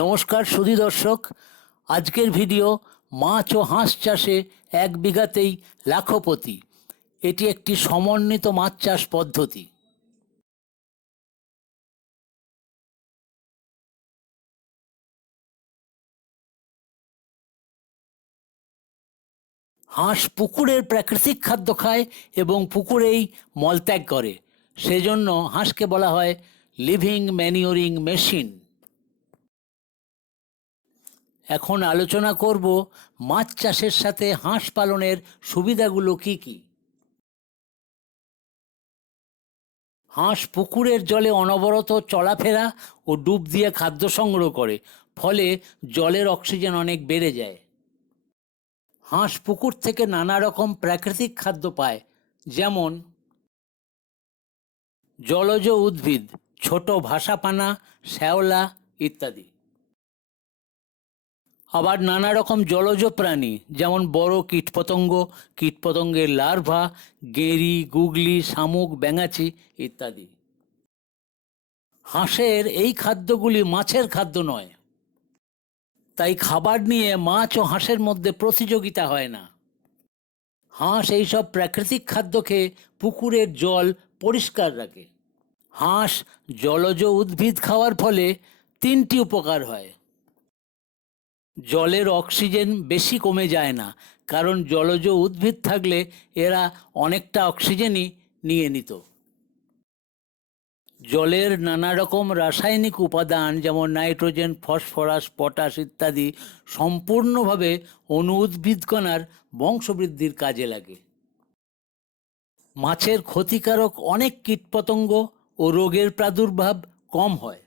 নমস্কার সুধী দর্শক, আজকের ভিডিও মাছ ও হাঁস চাষে 1 বিঘাতেই লাখপতি। এটি একটি সমন্বিত মাছ চাষ পদ্ধতি। হাঁস পুকুরের প্রাকৃতিক খাদ্য খায় এবং পুকুরেই মলত্যাগ করে, সেজন্য হাঁসকে বলা হয় লিভিং ম্যানিওরিং মেশিন। এখন আলোচনা করব মাছ চাষের সাথে হাঁস পালনের সুবিধাগুলো কি কি। হাঁস পুকুরের জলে অনবরত চলাফেরা ও ডুব দিয়ে খাদ্য সংগ্রহ করে, ফলে জলের অক্সিজেন অনেক বেড়ে যায়। হাঁস পুকুর থেকে নানা রকম প্রাকৃতিক খাদ্য পায়, যেমন জলজ উদ্ভিদ, ছোট ভাসাপানা, শ্যাওলা ইত্যাদি। আবার নানা রকম জলজ প্রাণী, যেমন বড় কীটপতঙ্গ, কীটপতঙ্গের লার্ভা, গেঁড়ি, গুগলি, শামুক, ব্যাঙাচি ইত্যাদি। হাঁসের এই খাদ্যগুলি মাছের খাদ্য নয়, তাই খাবার নিয়ে মাছ ও হাঁসের মধ্যে প্রতিযোগিতা হয় না। হাঁস এইসব প্রাকৃতিক খাদ্য খেয়ে পুকুরের জল পরিষ্কার রাখে। হাঁস জলজ উদ্ভিদ খাওয়ার ফলে 3টি উপকার হয়। জলের অক্সিজেন বেশি কমে যায় না, কারণ জলজ উদ্ভিদ থাকলে এরা অনেকটা অক্সিজেনই নিয়ে নিত। জলের নানা রকম রাসায়নিক উপাদান, যেমন নাইট্রোজেন, ফসফরাস, পটাশ ইত্যাদি সম্পূর্ণভাবে অনুউদ্ভিদকণার বংশবৃদ্ধির কাজে লাগে। মাছের ক্ষতিকারক অনেক কীটপতঙ্গ ও রোগের প্রাদুর্ভাব কম হয়।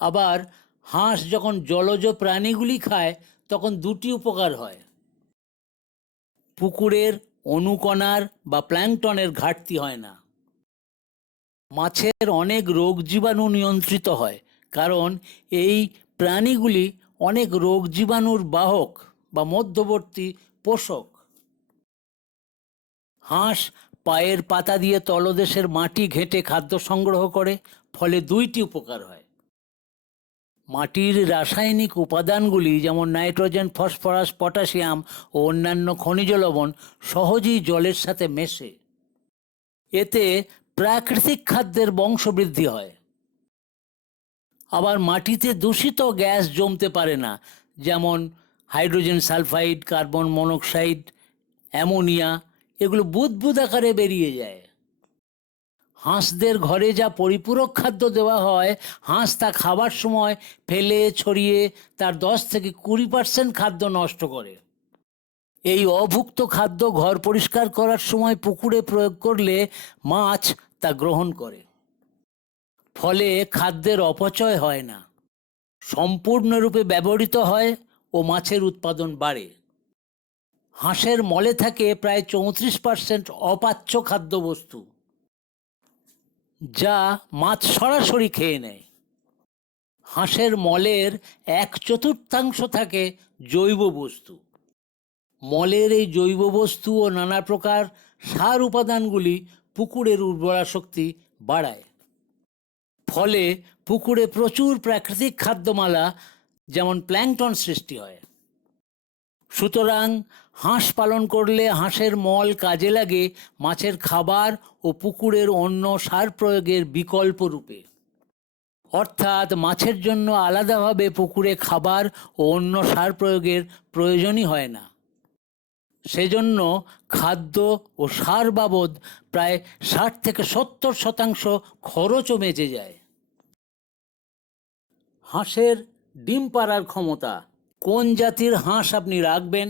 আবার হাঁস যখন জলজ প্রাণীগুলি খায়, তখন 2টি উপকার হয়। পুকুরের অণুকণার বা প্ল্যাঙ্কটনের ঘাটতি হয় না। মাছের অনেক রোগ জীবাণু নিয়ন্ত্রিত হয়, কারণ এই প্রাণীগুলি অনেক রোগ জীবাণুর বাহক বা মধ্যবর্তী পোষক। হাঁস পায়ের পাতা দিয়ে তলদেশের মাটি ঘেঁটে খাদ্য সংগ্রহ করে, ফলে 2টি উপকার হয়। মাটির রাসায়নিক উপাদানগুলি, যেমন নাইট্রোজেন, ফসফরাস, পটাশিয়াম ও অন্যান্য খনিজ লবণ সহজেই জলের সাথে মেশে। এতে প্রাকৃতিক খাদ্যের বংশবৃদ্ধি হয়। আবার মাটিতে দূষিত গ্যাস জমতে পারে না, যেমন hydrogen sulphide, carbon monoxide, ammonia, এগুলো বুদবুদ আকারে বেরিয়ে যায়। হাঁসদের ঘরে যা পরিপূরক খাদ্য দেওয়া হয়, হাঁস তা খাবার সময় ফেলে ছড়িয়ে তার 10 থেকে 20% খাদ্য নষ্ট করে। এই অভুক্ত খাদ্য ঘর পরিষ্কার করার সময় পুকুরে প্রয়োগ করলে মাছ তা গ্রহণ করে, ফলে খাদ্যের অপচয় হয় না, সম্পূর্ণরূপে ব্যবহৃত হয় ও মাছের উৎপাদন বাড়ে। হাঁসের মলে থাকে প্রায় 34% অপাচ্য খাদ্যবস্তু, যা মাছ সরাসরি খেয়ে নেয়। হাঁসের মলের 1/4 থাকে জৈব বস্তু। মলের এই জৈব বস্তু ও নানা প্রকার সার উপাদানগুলি পুকুরের উর্বরা শক্তি বাড়ায়, ফলে পুকুরে প্রচুর প্রাকৃতিক খাদ্যমালা, যেমন প্ল্যাঙ্কটন সৃষ্টি হয়। সুতরাং হাঁস পালন করলে হাঁসের মল কাজে লাগে মাছের খাবার ও পুকুরের অন্য সার প্রয়োগের বিকল্প রূপে। অর্থাৎ মাছের জন্য আলাদাভাবে পুকুরে খাবার ও অন্য সার প্রয়োগের প্রয়োজনই হয় না। সেজন্য খাদ্য ও সার বাবদ প্রায় 60 থেকে 70% খরচও বেঁচে যায়। হাঁসের ডিম পাড়ার ক্ষমতা। কোন জাতির হাঁস আপনি রাখবেন?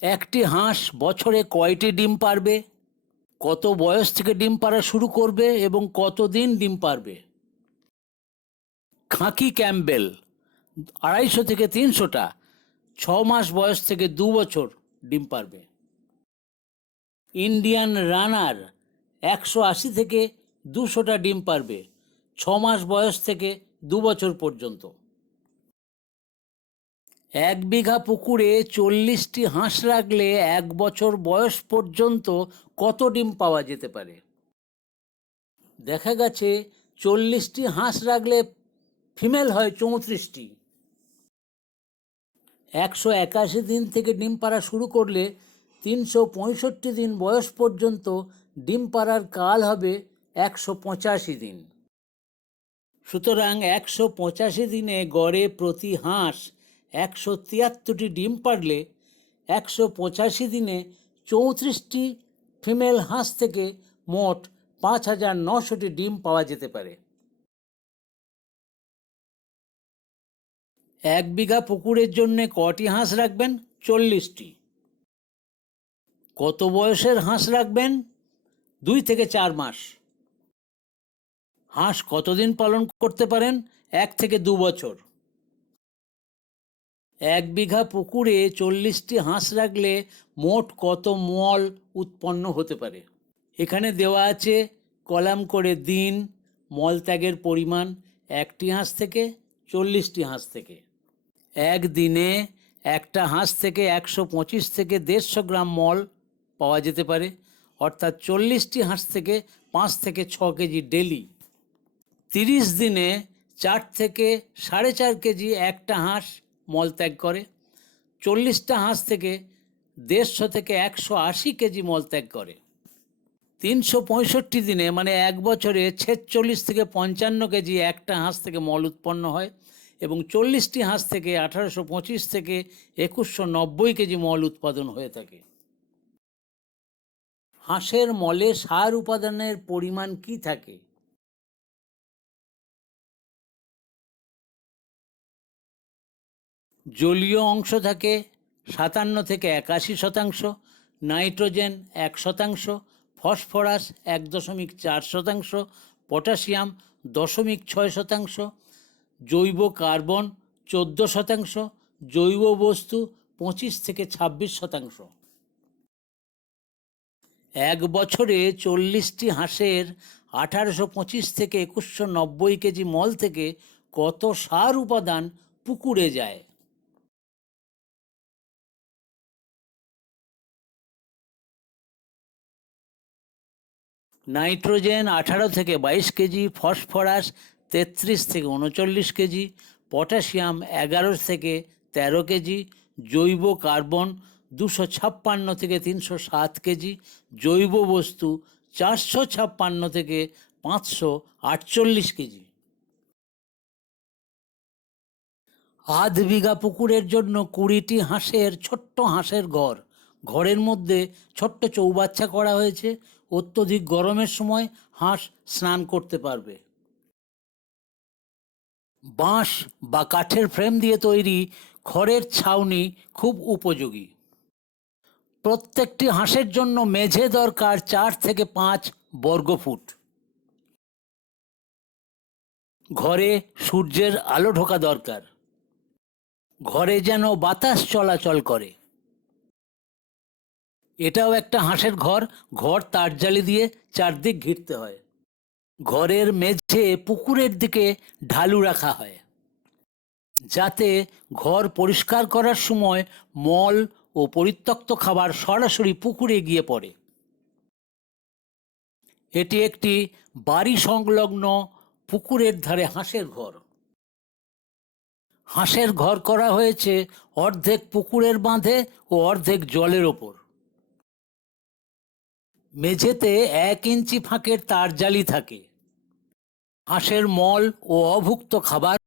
একটি হাঁস বছরে কয়টি ডিম পারবে? কত বয়স থেকে ডিম পাড়া শুরু করবে এবং কতদিন ডিম পারবে? খাকি ক্যাম্বেল 250 থেকে 300টা, 6 মাস বয়স থেকে 2 বছর ডিম পারবে। ইন্ডিয়ান রানার 180 থেকে 200টা ডিম পারবে, 6 মাস বয়স থেকে 2 বছর পর্যন্ত। 1 বিঘা পুকুরে 40টি হাঁস রাখলে 1 বছর বয়স পর্যন্ত কত ডিম পাওয়া যেতে পারে? দেখা গেছে 40টি হাঁস রাখলে ফিমেল হয় 34টি। 181 দিন থেকে ডিম পাড়া শুরু করলে 365 দিন বয়স পর্যন্ত ডিম পাড়ার কাল হবে 185 দিন। সুতরাং 185 দিনে গড়ে প্রতি হাঁস 173টি ডিম পাড়লে 185 দিনে 34টি ফিমেল হাঁস থেকে মোট 5900টি ডিম পাওয়া যেতে পারে। 1 বিঘা পুকুরের জন্য কটি হাঁস রাখবেন? 40টি। কত বয়সের হাঁস রাখবেন? 2 থেকে 4 মাস। হাঁস কতদিন পালন করতে পারেন? 1 থেকে 2 বছর। 1 বিঘা পুকুরে 40টি হাঁস রাখলে মোট কত মল উৎপন্ন হতে পারে? এখানে দেওয়া আছে কলাম করে দিন, মলত্যাগের পরিমাণ 1টি হাঁস থেকে 40টি হাঁস থেকে। একদিনে একটা হাঁস থেকে 125 থেকে 150 গ্রাম মল পাওয়া যেতে পারে, অর্থাৎ 40টি হাঁস থেকে 5 থেকে 6 কেজি ডেলি। 30 দিনে 4 থেকে 4.5 কেজি একটা হাঁস মলত্যাগ করে। 40টা হাঁস থেকে 150 থেকে 180 কেজি মলত্যাগ করে। 365 দিনে মানে 1 বছরে 46 থেকে 55 কেজি একটা হাঁস থেকে মল উৎপন্ন হয় এবং 40টি হাঁস থেকে 1825 থেকে 2190 কেজি মল উৎপাদন হয়ে থাকে। হাঁসের মলে সার উপাদানের পরিমাণ কি থাকে? জলীয় অংশ থাকে 57 থেকে 81%, নাইট্রোজেন 1%, ফসফরাস 1.4%, পটাশিয়াম 0.6%, জৈব কার্বন 14%, জৈব বস্তু 25 থেকে 26%। 1 বছরে 40টি হাঁসের 1825 থেকে 2190 কেজি মল থেকে কত সার উপাদান পুকুরে যায়? নাইট্রোজেন 18 থেকে 22 কেজি, ফসফরাস 33 থেকে 39 কেজি, পটাশিয়াম 11 থেকে 13 কেজি, জৈব কার্বন 256 থেকে 307 কেজি, জৈব বস্তু 456 থেকে 548 কেজি। 1/2 বিঘা পুকুরের জন্য 20টি হাঁসের ছোট্ট হাঁসের ঘর, ঘরের মধ্যে ছোট্ট চৌবাচ্চা করা হয়েছে। অত্যধিক গরমের সময় হাঁস স্নান করতে পারবে। বাঁশ বা কাঠের ফ্রেম দিয়ে তৈরি খড়ের ছাউনি খুব উপযোগী। প্রত্যেকটি হাঁসের জন্য মেঝে দরকার 4 থেকে 5 বর্গফুট। ঘরে সূর্যের আলো ঢোকা দরকার। ঘরে যেন বাতাস চলাচল করে। এটাও একটা হাঁসের ঘর। ঘর তারজালি দিয়ে চারদিক ঘিরতে হয়। ঘরের মেঝে পুকুরের দিকে ঢালু রাখা হয়, যাতে ঘর পরিষ্কার করার সময় মল ও পরিত্যক্ত খাবার সরাসরি পুকুরে গিয়ে পড়ে। এটি একটি বাড়ি সংলগ্ন পুকুরের ধারে হাঁসের ঘর। হাঁসের ঘর করা হয়েছে অর্ধেক পুকুরের বাঁধে ও অর্ধেক জলের ওপর। মেঝেতে 1 ইঞ্চি ফাঁকের তারজালি থাকে। হাঁসের মল ও অভুক্ত খাবার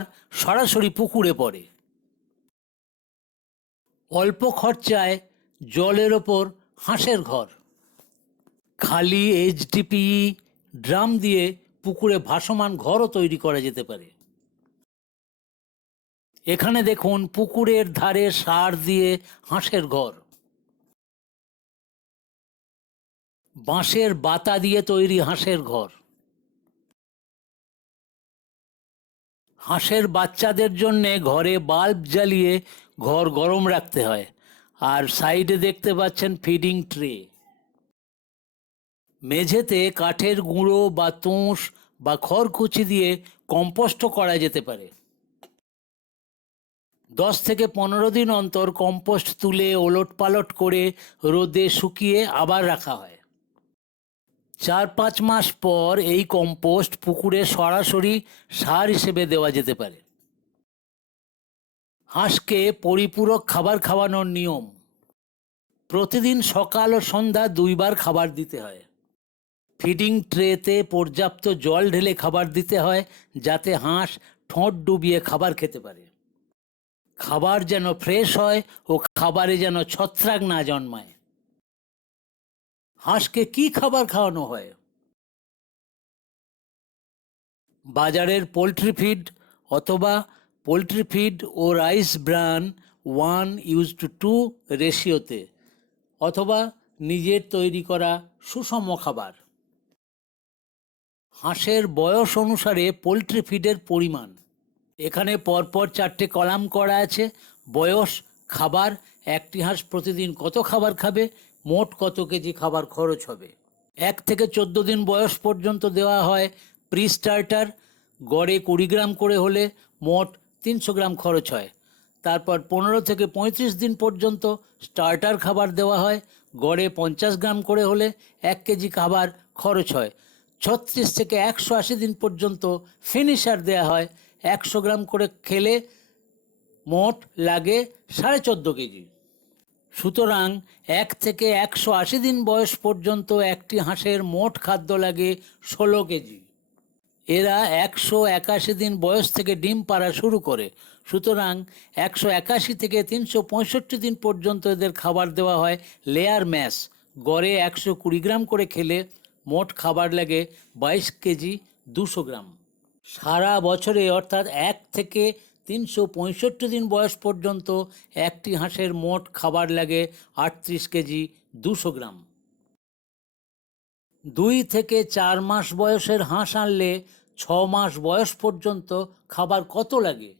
সরাসরি পুকুরে পড়ে। অল্প খরচায় জলের ওপর হাঁসের ঘর। খালি HDPE ড্রাম দিয়ে পুকুরে ভাসমান ঘরও তৈরি করা যেতে পারে। এখানে দেখুন পুকুরের ধারে সার দিয়ে হাঁসের ঘর। বাঁশের বাতা দিয়ে তৈরি হাঁসের ঘর। হাঁসের বাচ্চাদের জন্যে ঘরে বাল্ব জ্বালিয়ে ঘর গরম রাখতে হয়। আর সাইডে দেখতে পাচ্ছেন ফিডিং ট্রে। মেঝেতে কাঠের গুঁড়ো বা তুষ বা খড়কুচি দিয়ে কম্পোস্ট করা যেতে পারে। 10 থেকে 15 দিন অন্তর কম্পোস্ট তুলে ওলট পালট করে রোদে শুকিয়ে আবার রাখা হয়। 4-5 মাস পর এই কম্পোস্ট পুকুরে সরাসরি সার হিসেবে দেওয়া যেতে পারে। হাঁসকে পরিপূরক খাবার খাওয়ানোর নিয়ম: প্রতিদিন সকাল ও সন্ধ্যা 2 বার খাবার দিতে হয়। ফিডিং ট্রেতে পর্যাপ্ত জল ঢেলে খাবার দিতে হয়, যাতে হাঁস ঠোঁট ডুবিয়ে খাবার খেতে পারে। খাবার যেন ফ্রেশ হয় ও খাবারে যেন ছত্রাক না জন্মায়। হাঁসকে কি খাবার খাওয়ানো হয়? বাজারের পোলট্রি ফিড অথবা পোলট্রি ফিড ও রাইস ব্রান 1:2 রেশিওতে, অথবা নিজের তৈরি করা সুষম খাবার। হাঁসের বয়স অনুসারে পোলট্রি ফিডের পরিমাণ। এখানে পরপর 4টে কলাম করা আছে: বয়স, খাবার, একটি হাঁস প্রতিদিন কত খাবার খাবে, মোট কত কেজি খাবার খরচ হবে। 1 থেকে 14 দিন বয়স পর্যন্ত দেওয়া হয় প্রি স্টার্টার, গড়ে 20 গ্রাম করে হলে মোট 300 গ্রাম খরচ হয়। তারপর 15 থেকে 35 দিন পর্যন্ত স্টার্টার খাবার দেওয়া হয়, গড়ে 50 গ্রাম করে হলে 1 কেজি খাবার খরচ হয়। 36 থেকে 180 দিন পর্যন্ত ফিনিশার দেওয়া হয়, 100 গ্রাম করে খেলে মোট লাগে 14.5 কেজি। সুতরাং 1 থেকে 180 দিন বয়স পর্যন্ত একটি হাঁসের মোট খাদ্য লাগে 16 কেজি। এরা 181 দিন বয়স থেকে ডিম পাড়া শুরু করে, সুতরাং 181 থেকে 365 দিন পর্যন্ত এদের খাবার দেওয়া হয় লেয়ার ম্যাশ, গড়ে 120 গ্রাম করে খেলে মোট খাবার লাগে 22 কেজি 200 গ্রাম। সারা বছরে অর্থাৎ 1 থেকে 365 দিন বয়স পর্যন্ত একটি হাঁসের মোট খাবার লাগে 38 কেজি 200 গ্রাম। 2 থেকে 4 মাস বয়সের হাঁস আনলে 6 মাস বয়স পর্যন্ত খাবার কত লাগে?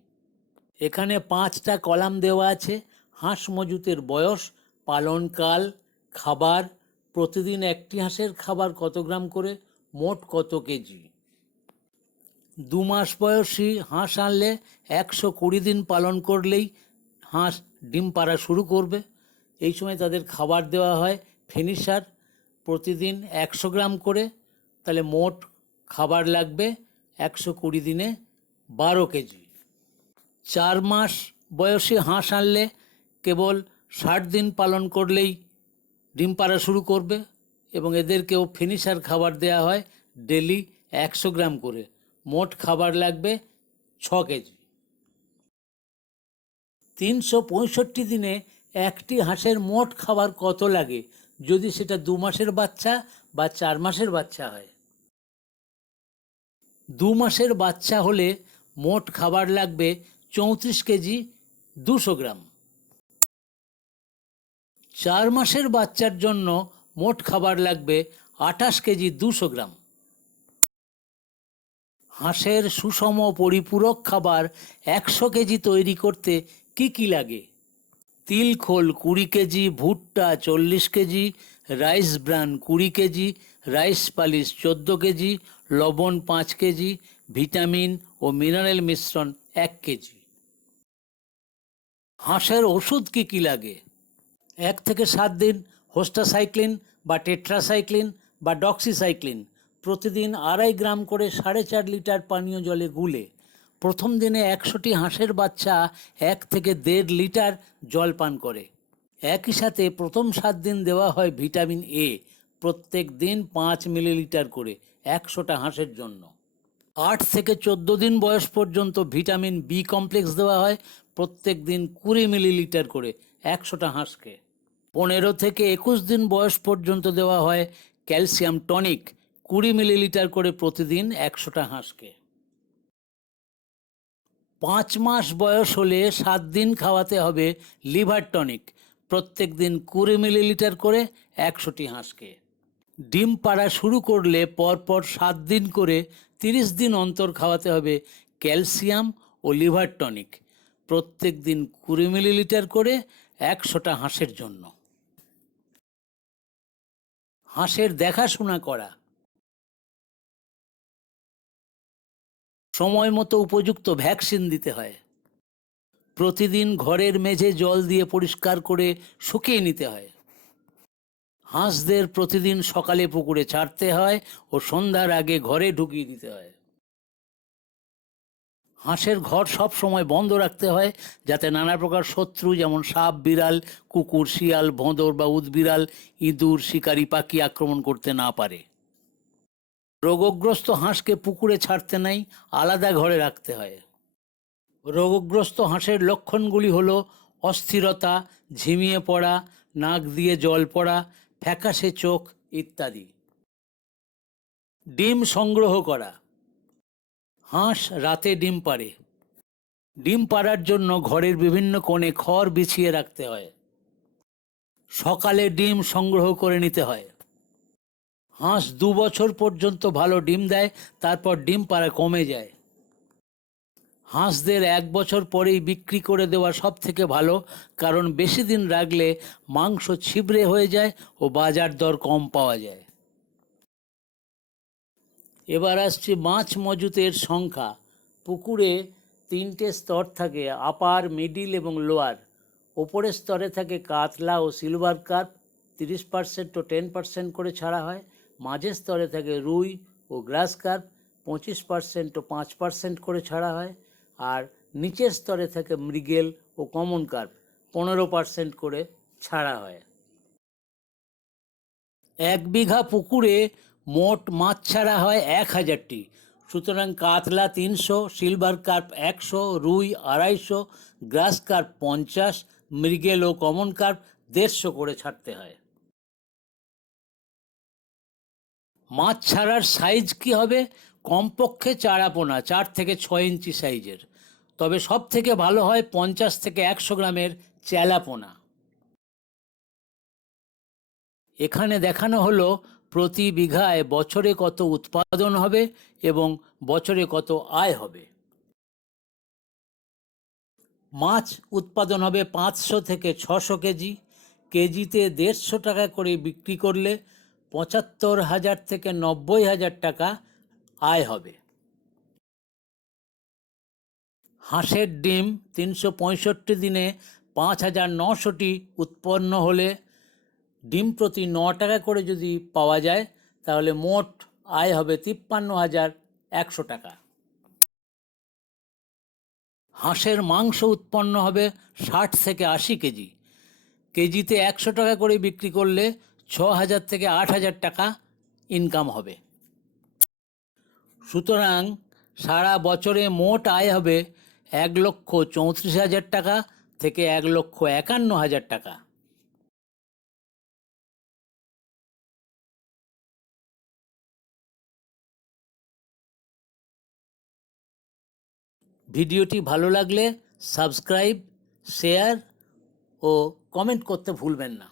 এখানে 5টা কলাম দেওয়া আছে: হাঁস মজুতের বয়স, পালনকাল, খাবার, প্রতিদিন একটি হাঁসের খাবার কত গ্রাম করে, মোট কত কেজি। 2 মাস বয়সী হাঁস আনলে 120 দিন পালন করলেই হাঁস ডিম পাড়া শুরু করবে। এই সময় তাদের খাবার দেওয়া হয় ফিনিশার, প্রতিদিন 100 গ্রাম করে, তাহলে মোট খাবার লাগবে 120 দিনে 12 কেজি। 4 মাস বয়সী হাঁস আনলে কেবল 60 দিন পালন করলেই ডিম পাড়া শুরু করবে, এবং এদেরকেও ফিনিশার খাবার দেওয়া হয় ডেলি 100 গ্রাম করে, মোট খাবার লাগবে 6 কেজি। 365 দিনে একটি হাঁসের মোট খাবার কত লাগে যদি সেটা 2 মাসের বাচ্চা বা 4 মাসের বাচ্চা হয়? 2 মাসের বাচ্চা হলে মোট খাবার লাগবে 34 কেজি 200 গ্রাম। 4 মাসের বাচ্চার জন্য মোট খাবার লাগবে 28 কেজি 200 গ্রাম। হাঁসের সুষম পরিপূরক খাবার 100 কেজি তৈরি করতে কি কি লাগে? তিল খোল 20 কেজি, ভুট্টা 40 KG, rice bran 20 KG, rice polish 14 KG, লবণ 5 কেজি, ভিটামিন ও মিনারেল মিশ্রণ 1 কেজি। হাঁসের ওষুধ কি কি লাগে? 1 থেকে 7 দিন হোস্টাসাইক্লিন বা টেট্রাসাইক্লিন বা ডক্সিসাইক্লিন প্রতিদিন 2.5 গ্রাম করে 4.5 লিটার পানীয় জলে গুলে। প্রথম দিনে 100টি হাঁসের বাচ্চা 1 থেকে 1.5 লিটার জল পান করে। একই সাথে প্রথম 7 দিন দেওয়া হয় ভিটামিন এ, প্রত্যেক দিন 5 মিলিলিটার করে 100টা হাঁসের জন্য। 8 থেকে 14 দিন বয়স পর্যন্ত ভিটামিন বি কমপ্লেক্স দেওয়া হয়, প্রত্যেক দিন 20 মিলিলিটার করে 100টা হাঁসকে। 15 থেকে 21 দিন বয়স পর্যন্ত দেওয়া হয় ক্যালসিয়াম টনিক 20 মিলিলিটার করে প্রতিদিন 100টা হাঁসকে। 5 মাস বয়স হলে 7 দিন খাওয়াতে হবে লিভার টনিক, প্রত্যেক দিন 20 মিলিলিটার করে 100টি হাঁসকে। ডিম পাড়া শুরু করলে পরপর 7 দিন করে 30 দিন অন্তর খাওয়াতে হবে ক্যালসিয়াম ও লিভার টনিক, প্রত্যেক দিন 20 মিলিলিটার করে 100টা হাঁসের জন্য। হাঁসের দেখাশোনা করা: সময় মতো উপযুক্ত ভ্যাকসিন দিতে হয়। প্রতিদিন ঘরের মেঝে জল দিয়ে পরিষ্কার করে শুকিয়ে নিতে হয়। হাঁসদের প্রতিদিন সকালে পুকুরে ছাড়তে হয় ও সন্ধ্যার আগে ঘরে ঢুকিয়ে দিতে হয়। হাঁসের ঘর সব সময় বন্ধ রাখতে হয় যাতে নানা প্রকার শত্রু যেমন সাপ, বিড়াল, কুকুর, শিয়াল, ভোঁদর বা উদবিড়াল, ইঁদুর, শিকারি পাখি আক্রমণ করতে না পারে। রোগগ্রস্ত হাঁসকে পুকুরে ছাড়তে নাই, আলাদা ঘরে রাখতে হয়। রোগগ্রস্ত হাঁসের লক্ষণগুলি হলো অস্থিরতা, ঝিমিয়ে পড়া, নাক দিয়ে জল পড়া, ফ্যাকাশে চোখ ইত্যাদি। ডিম সংগ্রহ করা। হাঁস রাতে ডিম পাড়ে। ডিম পাড়ার জন্য ঘরের বিভিন্ন কোণে খড় বিছিয়ে রাখতে হয়। সকালে ডিম সংগ্রহ করে নিতে হয়। হাঁস 2 বছর পর্যন্ত ভালো ডিম দেয়, তারপর ডিম পাড়া কমে যায়। হাঁসদের 1 বছর পরেই বিক্রি করে দেওয়া সব থেকে ভালো, কারণ বেশি দিন রাখলে মাংস ছিবড়ে হয়ে যায় ও বাজার দর কম পাওয়া যায়। এবার আসছে মাছ মজুতের সংখ্যা। পুকুরে 3টে স্তর থাকে, আপার, মিডিল এবং লোয়ার। ওপরের স্তরে থাকে কাতলা ও সিলভার কার্প, 30% ও 10% করে ছাড়া হয়। মাঝের স্তরে থাকে রুই ও গ্রাস কার্প, 25% ও 5% করে ছাড়া হয়। আর নিচের স্তরে থাকে মৃগেল ও কমন কার্প, 15% করে ছাড়া হয়। 1 বিঘা পুকুরে মোট মাছ ছাড়া হয় 1000টি। সুতরাং কাতলা 300, সিলভার কার্প 100, রুই 250, গ্রাস কার্প 50, মৃগেল ও কমন কার্প 150 করে ছাড়তে হয়। মাছ ছাড়ার সাইজ কি হবে? কমপক্ষে চারাপোনা 4 থেকে 6 ইঞ্চি সাইজের। তবে সব থেকে ভালো হয় 50 থেকে 100 গ্রামের চেলাপোনা। এখানে দেখানো হলো প্রতি বিঘায় বছরে কত উৎপাদন হবে এবং বছরে কত আয় হবে। মাছ উৎপাদন হবে 500 থেকে 600 কেজি। কেজিতে 150 টাকা করে বিক্রি করলে 75,000 থেকে 90,000 টাকা আয় হবে। হাঁসের ডিম 365 দিনে 5,900টি উৎপন্ন হলে ডিম প্রতি 9 টাকা করে যদি পাওয়া যায়, তাহলে মোট আয় হবে 53,100 টাকা। হাঁসের মাংস উৎপন্ন হবে 60 থেকে 80 কেজি। কেজিতে 100 টাকা করে বিক্রি করলে 6,000 থেকে 8,000 টাকা ইনকাম হবে। সুতরাং সারা বছরে মোট আয় হবে 1,34,000 টাকা থেকে 1,51,000 টাকা। ভিডিওটি ভালো লাগলে সাবস্ক্রাইব, শেয়ার ও কমেন্ট করতে ভুলবেন না।